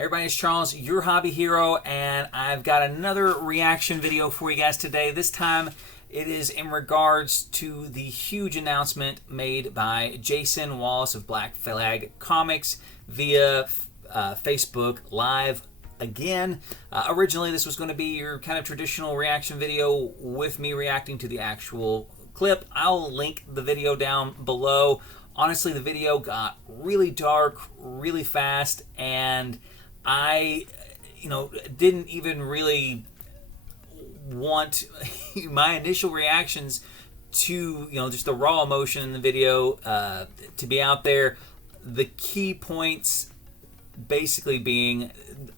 Hey everybody, it's Charles, your hobby hero, and I've got another reaction video for you guys today. This time it is in regards to the huge announcement made by Jason Wallace of Black Flag Comics via Facebook Live again. Originally this was going to be your kind of traditional reaction video with me reacting to the actual clip. I'll link the video down below. Honestly, the video got really dark really fast, and I, didn't even really want my initial reactions to, just the raw emotion in the video to be out there. The key points basically being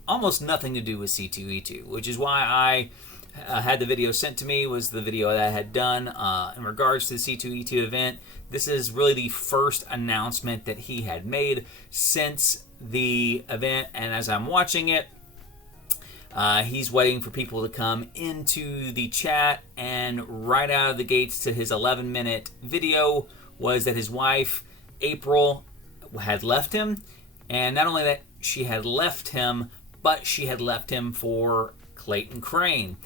almost nothing to do with C2E2, which is why I had the video sent to me, was the video that I had done in regards to the C2E2 event. This is really the first announcement that he had made since the event, and as I'm watching it, he's waiting for people to come into the chat, and right out of the gates to his 11-minute video was that his wife, April, had left him, and not only that she had left him, but she had left him for Clayton Crane.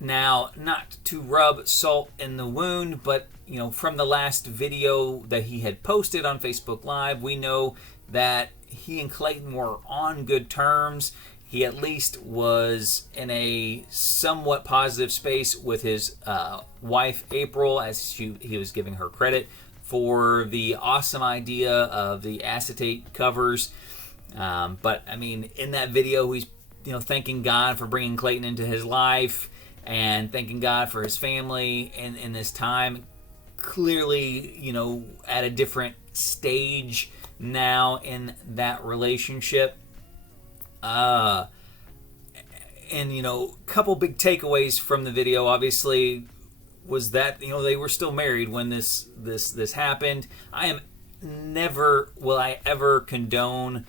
Now, not to rub salt in the wound, but from the last video that he had posted on Facebook Live, we know that he and Clayton were on good terms. He at least was in a somewhat positive space with his wife, April, as he was giving her credit for the awesome idea of the acetate covers. But, I mean, in that video, he's thanking God for bringing Clayton into his life and thanking God for his family in this time. Clearly, at a different stage now in that relationship. And couple big takeaways from the video obviously was that they were still married when this happened. Never will I ever condone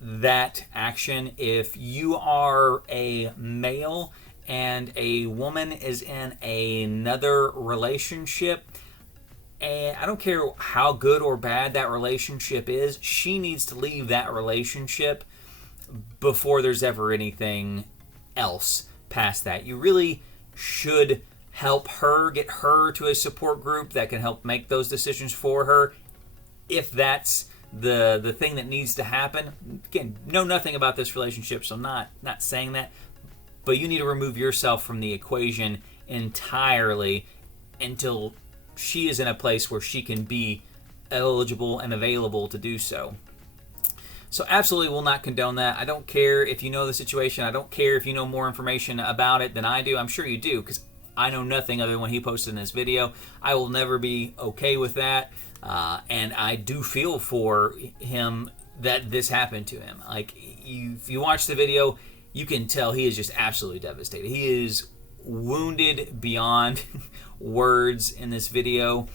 that action. If you are a male and a woman is in another relationship, and I don't care how good or bad that relationship is, she needs to leave that relationship before there's ever anything else past that. You really should help her, get her to a support group that can help make those decisions for her, if that's the thing that needs to happen. Again, know nothing about this relationship, so I'm not saying that, but you need to remove yourself from the equation entirely until she is in a place where she can be eligible and available to do so. So absolutely will not condone that. I don't care if you know the situation. I don't care if you know more information about it than I do. I'm sure you do, because I know nothing other than what he posted in this video. I will never be okay with that. And I do feel for him that this happened to him. Like, if you watch the video, you can tell he is just absolutely devastated. He is wounded beyond words in this video.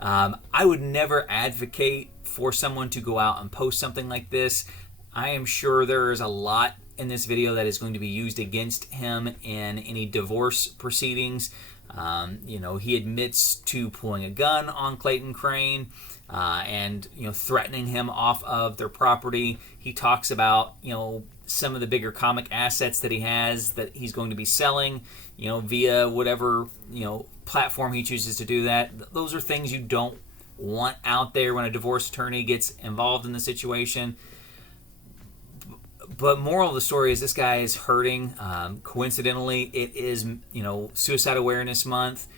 I would never advocate for someone to go out and post something like this. I am sure there is a lot in this video that is going to be used against him in any divorce proceedings. He admits to pulling a gun on Clayton Crane and threatening him off of their property. He talks about some of the bigger comic assets that he has that he's going to be selling via whatever platform he chooses to do that. Those are things you don't want out there when a divorce attorney gets involved in the situation. But moral of the story is this guy is hurting. Coincidentally, it is Suicide Awareness Month.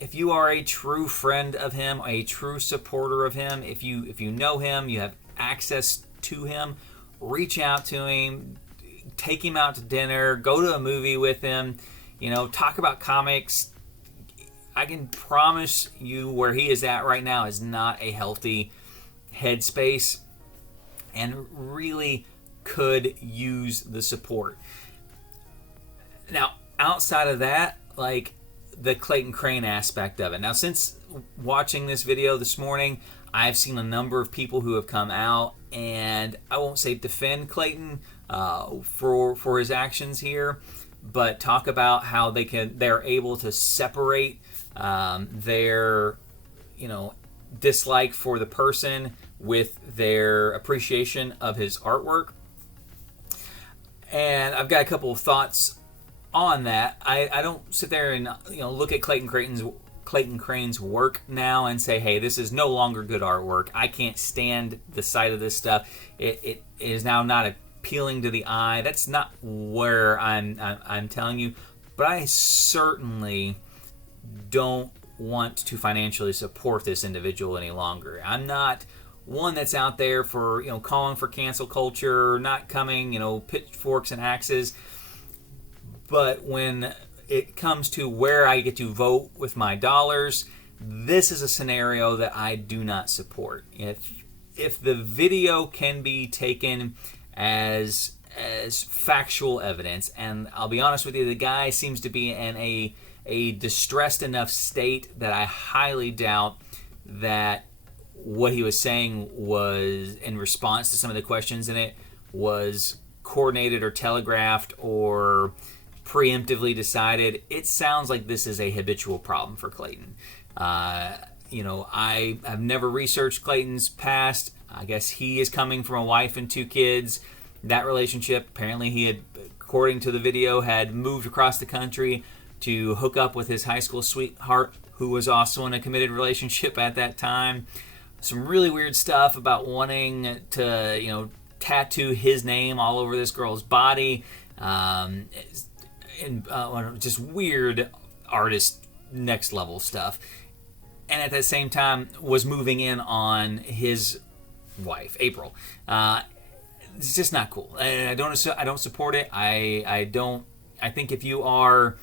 If you are a true friend of him, a true supporter of him, if you know him, you have access to him, reach out to him, take him out to dinner, go to a movie with him, talk about comics. I can promise you where he is at right now is not a healthy headspace, and really could use the support. Now, outside of that, like the Clayton Crane aspect of it. Now, since watching this video this morning, I've seen a number of people who have come out, and I won't say defend Clayton for his actions here, but talk about how they're able to separate their dislike for the person with their appreciation of his artwork. And I've got a couple of thoughts on that. I don't sit there and look at Clayton Crane's work now and say, hey, this is no longer good artwork. I can't stand the sight of this stuff. It is now not appealing to the eye. That's not where I'm telling you. But I certainly don't want to financially support this individual any longer. I'm not one that's out there for calling for cancel culture, not coming pitchforks and axes. But when it comes to where I get to vote with my dollars, this is a scenario that I do not support. If the video can be taken as factual evidence, and I'll be honest with you, the guy seems to be in a distressed enough state that I highly doubt that what he was saying was in response to some of the questions in it was coordinated or telegraphed or preemptively decided. It sounds like this is a habitual problem for Clayton. I have never researched Clayton's past. I guess he is coming from a wife and 2 kids. That relationship, apparently he had, according to the video, had moved across the country to hook up with his high school sweetheart, who was also in a committed relationship at that time. Some really weird stuff about wanting to, tattoo his name all over this girl's body. Just weird artist next level stuff. And at the same time was moving in on his wife, April. It's just not cool. I don't support it. I think if you are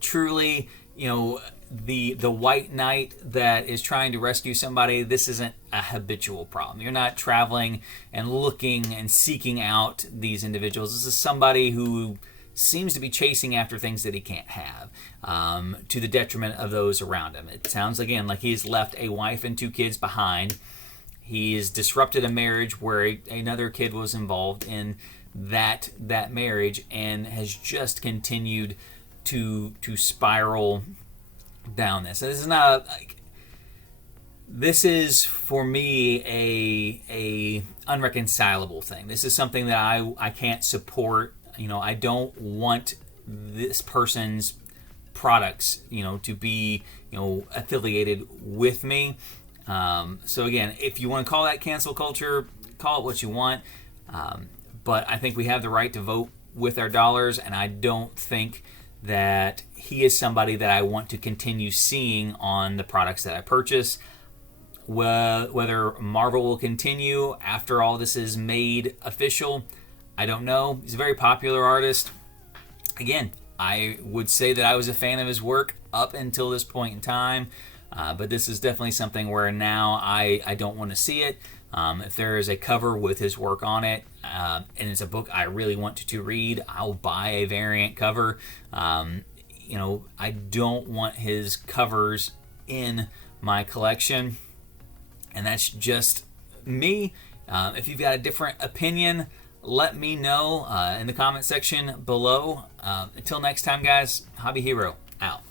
truly, the white knight that is trying to rescue somebody, this isn't a habitual problem. You're not traveling and looking and seeking out these individuals. This is somebody who seems to be chasing after things that he can't have, to the detriment of those around him. It sounds, again, like he's left a wife and 2 kids behind. He's disrupted a marriage where another kid was involved in that marriage and has just continued to spiral down this. So this is for me a unreconcilable thing. This is something that I can't support. I don't want this person's products, to be, affiliated with me. So again, if you want to call that cancel culture, call it what you want. But I think we have the right to vote with our dollars, and I don't think that he is somebody that I want to continue seeing on the products that I purchase. Whether Marvel will continue after all this is made official, I don't know. He's a very popular artist. Again, I would say that I was a fan of his work up until this point in time, but this is definitely something where now I don't want to see it. If there is a cover with his work on it, and it's a book I really want to read, I'll buy a variant cover. I don't want his covers in my collection, and that's just me. If you've got a different opinion, let me know in the comment section below. Until next time, guys, Hobby Hero out.